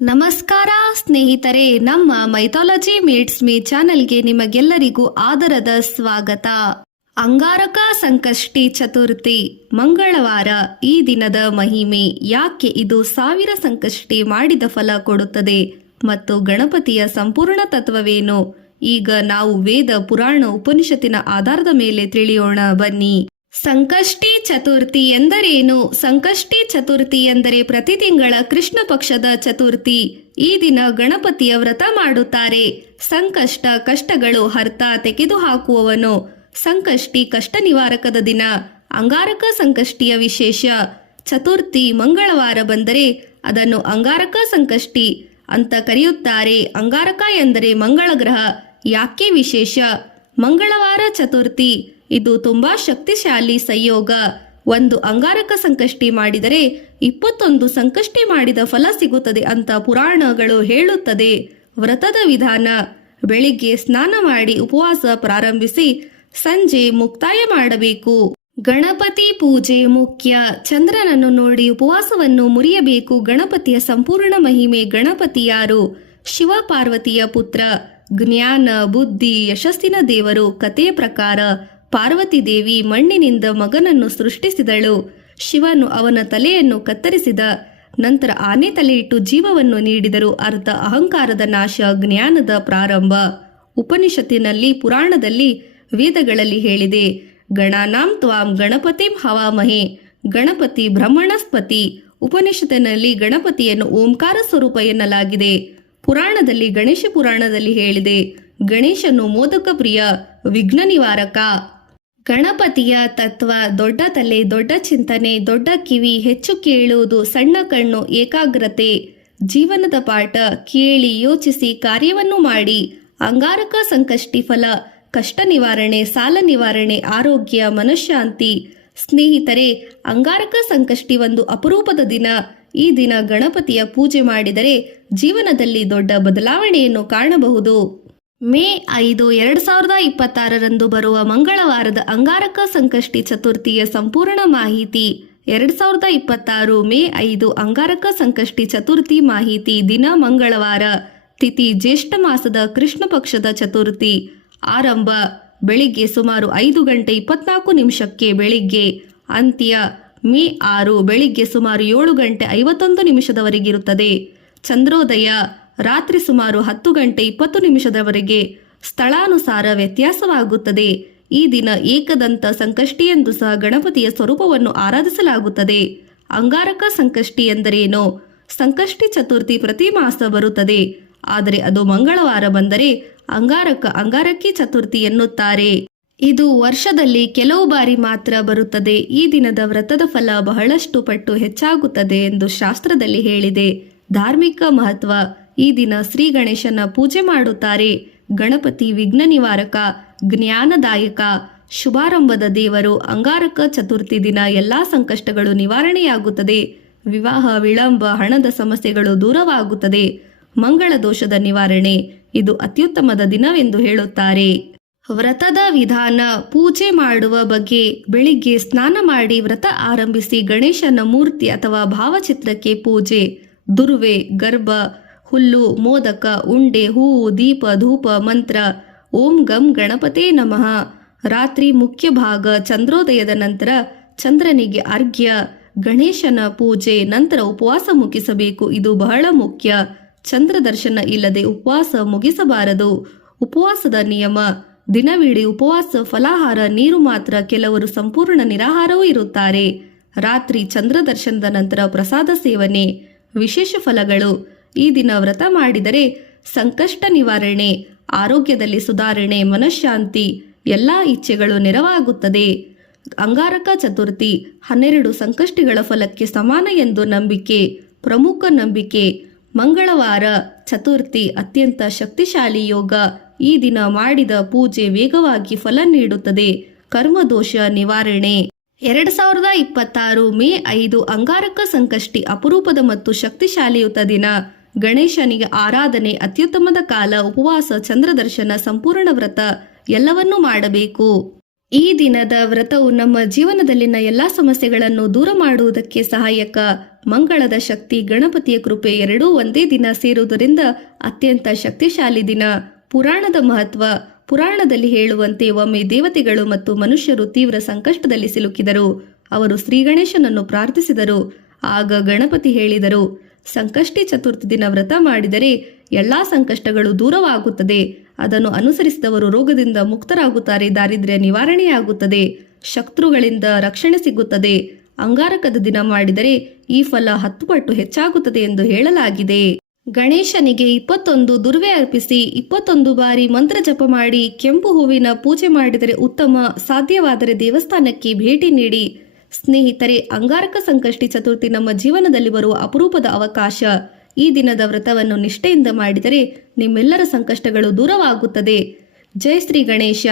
ನಮಸ್ಕಾರ ಸ್ನೇಹಿತರೆ, ನಮ್ಮ ಮೈಥಾಲಜಿ ಮೀಟ್ಸ್ ಮೀ ಚಾನೆಲ್ಗೆ ನಿಮಗೆಲ್ಲರಿಗೂ ಆದರದ ಸ್ವಾಗತ. ಅಂಗಾರಕ ಸಂಕಷ್ಟಿ ಚತುರ್ಥಿ ಮಂಗಳವಾರ. ಈ ದಿನದ ಮಹಿಮೆ, ಯಾಕೆ ಇದು 1000 ಸಂಕಷ್ಟಿ ಮಾಡಿದ ಫಲ ಕೊಡುತ್ತದೆ ಮತ್ತು ಗಣಪತಿಯ ಸಂಪೂರ್ಣ ತತ್ವವೇನು, ಈಗ ನಾವು ವೇದ ಪುರಾಣ ಉಪನಿಷತ್ತಿನ ಆಧಾರದ ಮೇಲೆ ತಿಳಿಯೋಣ ಬನ್ನಿ. ಸಂಕಷ್ಟಿ ಚತುರ್ಥಿ ಎಂದರೇನು? ಸಂಕಷ್ಟಿ ಚತುರ್ಥಿ ಎಂದರೆ ಪ್ರತಿ ತಿಂಗಳ ಕೃಷ್ಣ ಪಕ್ಷದ ಚತುರ್ಥಿ. ಈ ದಿನ ಗಣಪತಿಯ ವ್ರತ ಮಾಡುತ್ತಾರೆ. ಸಂಕಷ್ಟ ಕಷ್ಟಗಳು ಹರ್ತ ತೆಗೆದುಹಾಕುವವನು. ಸಂಕಷ್ಟಿ ಕಷ್ಟ ನಿವಾರಕದ ದಿನ. ಅಂಗಾರಕ ಸಂಕಷ್ಟಿಯ ವಿಶೇಷ, ಚತುರ್ಥಿ ಮಂಗಳವಾರ ಬಂದರೆ ಅದನ್ನು ಅಂಗಾರಕ ಸಂಕಷ್ಟಿ ಅಂತ ಕರೆಯುತ್ತಾರೆ. ಅಂಗಾರಕ ಎಂದರೆ ಮಂಗಳ ಗ್ರಹ. ಯಾಕೆ ವಿಶೇಷ? ಮಂಗಳವಾರ ಚತುರ್ಥಿ ಇದು ತುಂಬಾ ಶಕ್ತಿಶಾಲಿ ಸಂಯೋಗ. ಒಂದು ಅಂಗಾರಕ ಸಂಕಷ್ಟಿ ಮಾಡಿದರೆ 21 ಸಂಕಷ್ಟಿ ಮಾಡಿದ ಫಲ ಸಿಗುತ್ತದೆ ಅಂತ ಪುರಾಣಗಳು ಹೇಳುತ್ತದೆ. ವ್ರತದ ವಿಧಾನ: ಬೆಳಿಗ್ಗೆ ಸ್ನಾನ ಮಾಡಿ ಉಪವಾಸ ಪ್ರಾರಂಭಿಸಿ ಸಂಜೆ ಮುಕ್ತಾಯ ಮಾಡಬೇಕು. ಗಣಪತಿ ಪೂಜೆ ಮುಖ್ಯ. ಚಂದ್ರನನ್ನು ನೋಡಿ ಉಪವಾಸವನ್ನು ಮುರಿಯಬೇಕು. ಗಣಪತಿಯ ಸಂಪೂರ್ಣ ಮಹಿಮೆ. ಗಣಪತಿ ಯಾರು? ಶಿವ ಪಾರ್ವತಿಯ ಪುತ್ರ, ಜ್ಞಾನ ಬುದ್ಧಿ ಯಶಸ್ಸಿನ ದೇವರು. ಕಥೆಯ ಪ್ರಕಾರ ಪಾರ್ವತಿ ದೇವಿ ಮಣ್ಣಿನಿಂದ ಮಗನನ್ನು ಸೃಷ್ಟಿಸಿದಳು. ಶಿವನು ಅವನ ತಲೆಯನ್ನು ಕತ್ತರಿಸಿದ ನಂತರ ಆನೆ ತಲೆಯಿಟ್ಟು ಜೀವವನ್ನು ನೀಡಿದರು. ಅರ್ಥ ಅಹಂಕಾರದ ನಾಶ, ಜ್ಞಾನದ ಪ್ರಾರಂಭ. ಉಪನಿಷತ್ತಿನಲ್ಲಿ, ಪುರಾಣದಲ್ಲಿ, ವೇದಗಳಲ್ಲಿ ಹೇಳಿದೆ, ಗಣಾನಾಂ ತ್ವಾಂ ಗಣಪತಿಂ ಹವಾಮಹೇ. ಗಣಪತಿ ಬ್ರಹ್ಮಣಸ್ಪತಿ. ಉಪನಿಷತ್ತಿನಲ್ಲಿ ಗಣಪತಿಯನ್ನು ಓಂಕಾರ ಸ್ವರೂಪ ಎನ್ನಲಾಗಿದೆ. ಪುರಾಣದಲ್ಲಿ ಗಣೇಶ ಪುರಾಣದಲ್ಲಿ ಹೇಳಿದೆ, ಗಣೇಶನು ಮೋದಕ ಪ್ರಿಯ, ವಿಘ್ನ ನಿವಾರಕ. ಗಣಪತಿಯ ತತ್ವ: ದೊಡ್ಡ ತಲೆ, ದೊಡ್ಡ ಚಿಂತನೆ, ದೊಡ್ಡ ಕಿವಿ, ಹೆಚ್ಚು ಕೇಳುವುದು, ಸಣ್ಣ ಕಣ್ಣು, ಏಕಾಗ್ರತೆ. ಜೀವನದ ಪಾಠ: ಕೇಳಿ ಯೋಚಿಸಿ ಕಾರ್ಯವನ್ನು ಮಾಡಿ. ಅಂಗಾರಕ ಸಂಕಷ್ಟಿ ಫಲ: ಕಷ್ಟ ನಿವಾರಣೆ, ಸಾಲ ನಿವಾರಣೆ, ಆರೋಗ್ಯ, ಮನಃಶಾಂತಿ. ಸ್ನೇಹಿತರೆ, ಅಂಗಾರಕ ಸಂಕಷ್ಟಿ ಒಂದು ಅಪರೂಪದ ದಿನ. ಈ ದಿನ ಗಣಪತಿಯ ಪೂಜೆ ಮಾಡಿದರೆ ಜೀವನದಲ್ಲಿ ದೊಡ್ಡ ಬದಲಾವಣೆಯನ್ನು ಕಾಣಬಹುದು. ಮೇ 5, 2026 ಬರುವ ಮಂಗಳವಾರದ ಅಂಗಾರಕ ಸಂಕಷ್ಟಿ ಚತುರ್ಥಿಯ ಸಂಪೂರ್ಣ ಮಾಹಿತಿ. 2026 ಮೇ 5 ಅಂಗಾರಕ ಸಂಕಷ್ಟಿ ಚತುರ್ಥಿ ಮಾಹಿತಿ. ದಿನ ಮಂಗಳವಾರ. ತಿಥಿ ಜ್ಯೇಷ್ಠ ಮಾಸದ ಕೃಷ್ಣ ಪಕ್ಷದ ಚತುರ್ಥಿ. ಆರಂಭ ಬೆಳಿಗ್ಗೆ ಸುಮಾರು 5:24 ಬೆಳಿಗ್ಗೆ. ಅಂತ್ಯ ಮೇ 6 ಬೆಳಿಗ್ಗೆ ಸುಮಾರು 7:51 ಚಂದ್ರೋದಯ ರಾತ್ರಿ ಸುಮಾರು 10:20 ಸ್ಥಳಾನುಸಾರ ವ್ಯತ್ಯಾಸವಾಗುತ್ತದೆ. ಈ ದಿನ ಏಕದಂತ ಸಂಕಷ್ಟಿ ಎಂದು ಸಹ ಗಣಪತಿಯ ಸ್ವರೂಪವನ್ನು ಆರಾಧಿಸಲಾಗುತ್ತದೆ. ಅಂಗಾರಕ ಸಂಕಷ್ಟಿ ಎಂದರೇನು? ಸಂಕಷ್ಟಿ ಚತುರ್ಥಿ ಪ್ರತಿ ಮಾಸ ಬರುತ್ತದೆ, ಆದರೆ ಅದು ಮಂಗಳವಾರ ಬಂದರೆ ಅಂಗಾರಕಿ ಚತುರ್ಥಿ ಎನ್ನುತ್ತಾರೆ. ಇದು ವರ್ಷದಲ್ಲಿ ಕೆಲವು ಬಾರಿ ಮಾತ್ರ ಬರುತ್ತದೆ. ಈ ದಿನದ ವ್ರತದ ಫಲ ಬಹಳಷ್ಟು ಪಟ್ಟು ಹೆಚ್ಚಾಗುತ್ತದೆ ಎಂದು ಶಾಸ್ತ್ರದಲ್ಲಿ ಹೇಳಿದೆ. ಧಾರ್ಮಿಕ ಮಹತ್ವ: ಈ ದಿನ ಶ್ರೀ ಗಣೇಶನ ಪೂಜೆ ಮಾಡುತ್ತಾರೆ. ಗಣಪತಿ ವಿಘ್ನ ನಿವಾರಕ, ಜ್ಞಾನದಾಯಕ, ಶುಭಾರಂಭದ ದೇವರು. ಅಂಗಾರಕ ಚತುರ್ಥಿ ದಿನ ಎಲ್ಲಾ ಸಂಕಷ್ಟಗಳು ನಿವಾರಣೆಯಾಗುತ್ತದೆ. ವಿವಾಹ ವಿಳಂಬ, ಹಣದ ಸಮಸ್ಯೆಗಳು ದೂರವಾಗುತ್ತದೆ. ಮಂಗಳ ದೋಷದ ನಿವಾರಣೆ. ಇದು ಅತ್ಯುತ್ತಮದ ದಿನವೆಂದು ಹೇಳುತ್ತಾರೆ. ವ್ರತದ ವಿಧಾನ: ಪೂಜೆ ಮಾಡುವ ಬಗ್ಗೆ: ಬೆಳಿಗ್ಗೆ ಸ್ನಾನ ಮಾಡಿ ವ್ರತ ಆರಂಭಿಸಿ ಗಣೇಶನ ಮೂರ್ತಿ ಅಥವಾ ಭಾವಚಿತ್ರಕ್ಕೆ ಪೂಜೆ. ದುರ್ವೆ, ಗರ್ಭ, ಹುಲ್ಲು, ಮೋದಕ, ಉಂಡೆ, ಹೂವು, ದೀಪ, ಧೂಪ, ಮಂತ್ರ. ಓಂ ಗಂ ಗಣಪತೇ ನಮಃ. ರಾತ್ರಿ ಮುಖ್ಯ ಭಾಗ: ಚಂದ್ರೋದಯದ ನಂತರ ಚಂದ್ರನಿಗೆ ಅರ್ಘ್ಯ. ಗಣೇಶನ ಪೂಜೆ ನಂತರ ಉಪವಾಸ ಮುಗಿಸಬೇಕು. ಇದು ಬಹಳ ಮುಖ್ಯ. ಚಂದ್ರ ದರ್ಶನ ಇಲ್ಲದೆ ಉಪವಾಸ ಮುಗಿಸಬಾರದು. ಉಪವಾಸದ ನಿಯಮ: ದಿನವಿಡೀ ಉಪವಾಸ, ಫಲಾಹಾರ, ನೀರು ಮಾತ್ರ. ಕೆಲವರು ಸಂಪೂರ್ಣ ನಿರಾಹಾರವೂ ಇರುತ್ತಾರೆ. ರಾತ್ರಿ ಚಂದ್ರ ದರ್ಶನದ ನಂತರ ಪ್ರಸಾದ ಸೇವನೆ. ವಿಶೇಷ ಫಲಗಳು: ಈ ದಿನ ವ್ರತ ಮಾಡಿದರೆ ಸಂಕಷ್ಟ ನಿವಾರಣೆ, ಆರೋಗ್ಯದಲ್ಲಿ ಸುಧಾರಣೆ, ಮನಃಶಾಂತಿ, ಎಲ್ಲಾ ಇಚ್ಛೆಗಳು ನೆರವಾಗುತ್ತದೆ. ಅಂಗಾರಕ ಚತುರ್ಥಿ 12 ಸಂಕಷ್ಟಿಗಳ ಫಲಕ್ಕೆ ಸಮಾನ ಎಂದು ನಂಬಿಕೆ. ಪ್ರಮುಖ ನಂಬಿಕೆ: ಮಂಗಳವಾರ ಚತುರ್ಥಿ ಅತ್ಯಂತ ಶಕ್ತಿಶಾಲಿ ಯೋಗ. ಈ ದಿನ ಮಾಡಿದ ಪೂಜೆ ವೇಗವಾಗಿ ಫಲ ನೀಡುತ್ತದೆ. ಕರ್ಮದೋಷ ನಿವಾರಣೆ. 2026 ಮೇ 5 ಅಂಗಾರಕ ಸಂಕಷ್ಟಿ ಅಪರೂಪದ ಮತ್ತು ಶಕ್ತಿಶಾಲಿಯುತ ದಿನ. ಗಣೇಶನಿಗೆ ಆರಾಧನೆ, ಅತ್ಯುತ್ತಮದ ಕಾಲ. ಉಪವಾಸ, ಚಂದ್ರ ದರ್ಶನ, ಸಂಪೂರ್ಣ ವ್ರತ ಎಲ್ಲವನ್ನೂ ಮಾಡಬೇಕು. ಈ ದಿನದ ವ್ರತವು ನಮ್ಮ ಜೀವನದಲ್ಲಿನ ಎಲ್ಲ ಸಮಸ್ಯೆಗಳನ್ನು ದೂರ ಮಾಡುವುದಕ್ಕೆ ಸಹಾಯಕ. ಮಂಗಳದ ಶಕ್ತಿ, ಗಣಪತಿಯ ಕೃಪೆ ಎರಡೂ ಒಂದೇ ದಿನ ಸೇರುವುದರಿಂದ ಅತ್ಯಂತ ಶಕ್ತಿಶಾಲಿ ದಿನ. ಪುರಾಣದ ಮಹತ್ವ. ಪುರಾಣದಲ್ಲಿ ಹೇಳುವಂತೆ ಒಮ್ಮೆ ದೇವತೆಗಳು ಮತ್ತು ಮನುಷ್ಯರು ತೀವ್ರ ಸಂಕಷ್ಟದಲ್ಲಿ ಸಿಲುಕಿದರು. ಅವರು ಶ್ರೀ ಗಣೇಶನನ್ನು ಪ್ರಾರ್ಥಿಸಿದರು. ಆಗ ಗಣಪತಿ ಹೇಳಿದರು, ಸಂಕಷ್ಟಿ ಚತುರ್ಥಿ ದಿನ ವ್ರತ ಮಾಡಿದರೆ ಎಲ್ಲಾ ಸಂಕಷ್ಟಗಳು ದೂರವಾಗುತ್ತದೆ. ಅದನ್ನು ಅನುಸರಿಸಿದವರು ರೋಗದಿಂದ ಮುಕ್ತರಾಗುತ್ತಾರೆ, ದಾರಿದ್ರ್ಯ ನಿವಾರಣೆಯಾಗುತ್ತದೆ, ಶತ್ರುಗಳಿಂದ ರಕ್ಷಣೆ ಸಿಗುತ್ತದೆ. ಅಂಗಾರಕದ ದಿನ ಮಾಡಿದರೆ ಈ ಫಲ 10 ಪಟ್ಟು ಹೆಚ್ಚಾಗುತ್ತದೆ ಎಂದು ಹೇಳಲಾಗಿದೆ. ಗಣೇಶನಿಗೆ 21 ದುರ್ವೆ ಅರ್ಪಿಸಿ 21 ಬಾರಿ ಮಂತ್ರ ಜಪ ಮಾಡಿ ಕೆಂಪು ಹೂವಿನ ಪೂಜೆ ಮಾಡಿದರೆ ಉತ್ತಮ. ಸಾಧ್ಯವಾದರೆ ದೇವಸ್ಥಾನಕ್ಕೆ ಭೇಟಿ ನೀಡಿ. ಸ್ನೇಹಿತರೆ, ಅಂಗಾರಕ ಸಂಕಷ್ಟಿ ಚತುರ್ಥಿ ನಮ್ಮ ಜೀವನದಲ್ಲಿ ಬರುವ ಅಪರೂಪದ ಅವಕಾಶ. ಈ ದಿನದ ವ್ರತವನ್ನು ನಿಷ್ಠೆಯಿಂದ ಮಾಡಿದರೆ ನಿಮ್ಮೆಲ್ಲರ ಸಂಕಷ್ಟಗಳು ದೂರವಾಗುತ್ತದೆ. ಜೈ ಶ್ರೀ ಗಣೇಶ.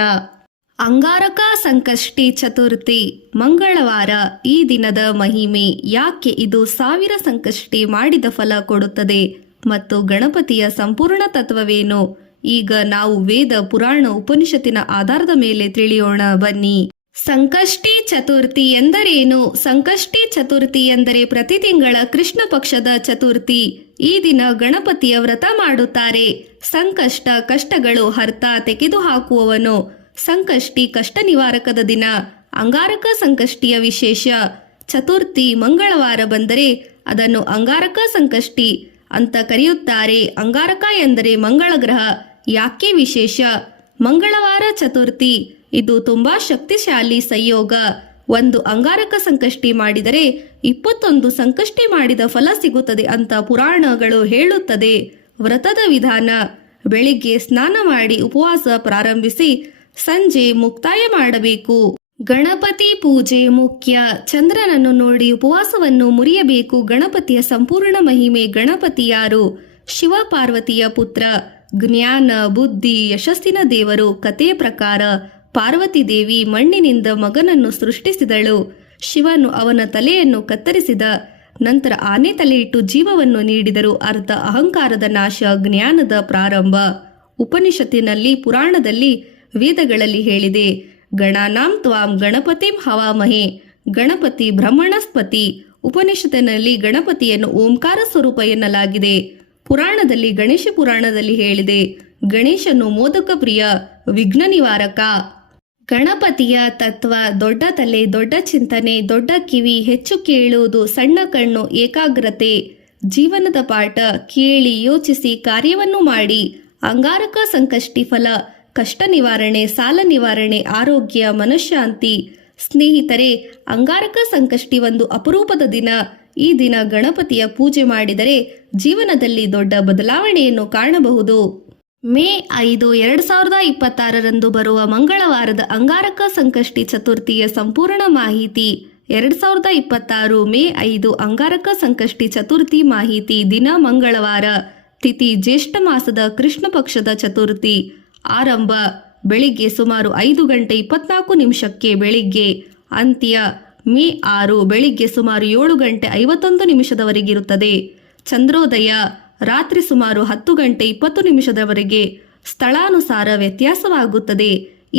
ಅಂಗಾರಕ ಸಂಕಷ್ಟಿ ಚತುರ್ಥಿ ಮಂಗಳವಾರ. ಈ ದಿನದ ಮಹಿಮೆ. ಯಾಕೆ ಇದು 1000 ಸಂಕಷ್ಟಿ ಮಾಡಿದ ಫಲ ಕೊಡುತ್ತದೆ ಮತ್ತು ಗಣಪತಿಯ ಸಂಪೂರ್ಣ ತತ್ವವೇನು? ಈಗ ನಾವು ವೇದ, ಪುರಾಣ, ಉಪನಿಷತ್ತಿನ ಆಧಾರದ ಮೇಲೆ ತಿಳಿಯೋಣ ಬನ್ನಿ. ಸಂಕಷ್ಟಿ ಚತುರ್ಥಿ ಎಂದರೇನು? ಸಂಕಷ್ಟಿ ಚತುರ್ಥಿ ಎಂದರೆ ಪ್ರತಿ ತಿಂಗಳ ಕೃಷ್ಣ ಪಕ್ಷದ ಚತುರ್ಥಿ. ಈ ದಿನ ಗಣಪತಿಯ ವ್ರತ ಮಾಡುತ್ತಾರೆ. ಸಂಕಷ್ಟ, ಕಷ್ಟಗಳು ಹರ್ತ ತೆಗೆದುಹಾಕುವವನು. ಸಂಕಷ್ಟಿ ಕಷ್ಟ ನಿವಾರಕದ ದಿನ. ಅಂಗಾರಕ ಸಂಕಷ್ಟಿಯ ವಿಶೇಷ. ಚತುರ್ಥಿ ಮಂಗಳವಾರ ಬಂದರೆ ಅದನ್ನು ಅಂಗಾರಕ ಸಂಕಷ್ಟಿ ಅಂತ ಕರೆಯುತ್ತಾರೆ. ಅಂಗಾರಕ ಎಂದರೆ ಮಂಗಳ ಗ್ರಹ. ಯಾಕೆ ವಿಶೇಷ? ಮಂಗಳವಾರ ಚತುರ್ಥಿ ಇದು ತುಂಬಾ ಶಕ್ತಿಶಾಲಿ ಸಂಯೋಗ. ಒಂದು ಅಂಗಾರಕ ಸಂಕಷ್ಟಿ ಮಾಡಿದರೆ 21 ಸಂಕಷ್ಟಿ ಮಾಡಿದ ಫಲ ಸಿಗುತ್ತದೆ ಅಂತ ಪುರಾಣಗಳು ಹೇಳುತ್ತದೆ. ವ್ರತದ ವಿಧಾನ. ಬೆಳಿಗ್ಗೆ ಸ್ನಾನ ಮಾಡಿ ಉಪವಾಸ ಪ್ರಾರಂಭಿಸಿ ಸಂಜೆ ಮುಕ್ತಾಯ ಮಾಡಬೇಕು. ಗಣಪತಿ ಪೂಜೆ ಮುಖ್ಯ. ಚಂದ್ರನನ್ನು ನೋಡಿ ಉಪವಾಸವನ್ನು ಮುರಿಯಬೇಕು. ಗಣಪತಿಯ ಸಂಪೂರ್ಣ ಮಹಿಮೆ. ಗಣಪತಿ ಯಾರು? ಶಿವ ಪಾರ್ವತಿಯ ಪುತ್ರ. ಜ್ಞಾನ, ಬುದ್ಧಿ, ಯಶಸ್ಸಿನ ದೇವರು. ಕಥೆಯ ಪ್ರಕಾರ ಪಾರ್ವತಿ ದೇವಿ ಮಣ್ಣಿನಿಂದ ಮಗನನ್ನು ಸೃಷ್ಟಿಸಿದಳು. ಶಿವನು ಅವನ ತಲೆಯನ್ನು ಕತ್ತರಿಸಿದ ನಂತರ ಆನೆ ತಲೆಯಿಟ್ಟು ಜೀವವನ್ನು ನೀಡಿದರು. ಅರ್ಥ ಅಹಂಕಾರದ ನಾಶ, ಜ್ಞಾನದ ಪ್ರಾರಂಭ. ಉಪನಿಷತ್ತಿನಲ್ಲಿ, ಪುರಾಣದಲ್ಲಿ, ವೇದಗಳಲ್ಲಿ ಹೇಳಿದೆ, ಗಣಾನಾಂ ತ್ವಾಂ ಗಣಪತಿಂ ಹವಾಮಹೇ. ಗಣಪತಿ ಬ್ರಹ್ಮಣಸ್ಪತಿ. ಉಪನಿಷತ್ತಿನಲ್ಲಿ ಗಣಪತಿಯನ್ನು ಓಂಕಾರ ಸ್ವರೂಪ ಎನ್ನಲಾಗಿದೆ. ಪುರಾಣದಲ್ಲಿ, ಗಣೇಶ ಪುರಾಣದಲ್ಲಿ ಹೇಳಿದೆ, ಗಣೇಶನು ಮೋದಕ ಪ್ರಿಯ, ವಿಘ್ನ ನಿವಾರಕ. ಗಣಪತಿಯ ತತ್ವ. ದೊಡ್ಡ ತಲೆ, ದೊಡ್ಡ ಚಿಂತನೆ, ದೊಡ್ಡ ಕಿವಿ, ಹೆಚ್ಚು ಕೇಳುವುದು, ಸಣ್ಣ ಕಣ್ಣು, ಏಕಾಗ್ರತೆ. ಜೀವನದ ಪಾಠ. ಕೇಳಿ ಯೋಚಿಸಿ ಕಾರ್ಯವನ್ನು ಮಾಡಿ. ಅಂಗಾರಕ ಸಂಕಷ್ಟಿ ಫಲ. ಕಷ್ಟ ನಿವಾರಣೆ, ಸಾಲ ನಿವಾರಣೆ, ಆರೋಗ್ಯ, ಮನಃಶಾಂತಿ. ಸ್ನೇಹಿತರೆ, ಅಂಗಾರಕ ಸಂಕಷ್ಟಿ ಒಂದು ಅಪರೂಪದ ದಿನ. ಈ ದಿನ ಗಣಪತಿಯ ಪೂಜೆ ಮಾಡಿದರೆ ಜೀವನದಲ್ಲಿ ದೊಡ್ಡ ಬದಲಾವಣೆಯನ್ನು ಕಾಣಬಹುದು. ಮೇ 5, 2026 ಬರುವ ಮಂಗಳವಾರದ ಅಂಗಾರಕ ಸಂಕಷ್ಟಿ ಚತುರ್ಥಿಯ ಸಂಪೂರ್ಣ ಮಾಹಿತಿ. 2026 ಮೇ 5 ಅಂಗಾರಕ ಸಂಕಷ್ಟಿ ಚತುರ್ಥಿ ಮಾಹಿತಿ. ದಿನ ಮಂಗಳವಾರ. ತಿಥಿ ಜ್ಯೇಷ್ಠ ಮಾಸದ ಕೃಷ್ಣ ಪಕ್ಷದ ಚತುರ್ಥಿ. ಆರಂಭ ಬೆಳಿಗ್ಗೆ ಸುಮಾರು 5:24 ಬೆಳಿಗ್ಗೆ. ಅಂತ್ಯ ಮೇ 6 ಬೆಳಿಗ್ಗೆ ಸುಮಾರು 7:51 ಚಂದ್ರೋದಯ ರಾತ್ರಿ ಸುಮಾರು 10:20 ಸ್ಥಳಾನುಸಾರ ವ್ಯತ್ಯಾಸವಾಗುತ್ತದೆ.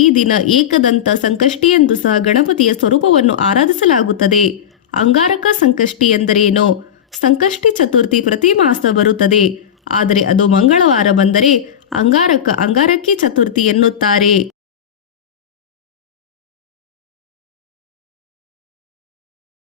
ಈ ದಿನ ಏಕದಂತ ಸಂಕಷ್ಟಿ ಎಂದು ಸಹ ಗಣಪತಿಯ ಸ್ವರೂಪವನ್ನು ಆರಾಧಿಸಲಾಗುತ್ತದೆ. ಅಂಗಾರಕ ಸಂಕಷ್ಟಿ ಎಂದರೇನು? ಸಂಕಷ್ಟಿ ಚತುರ್ಥಿ ಪ್ರತಿ ಮಾಸ ಬರುತ್ತದೆ. ಆದರೆ ಅದು ಮಂಗಳವಾರ ಬಂದರೆ ಅಂಗಾರಕಿ ಚತುರ್ಥಿ ಎನ್ನುತ್ತಾರೆ.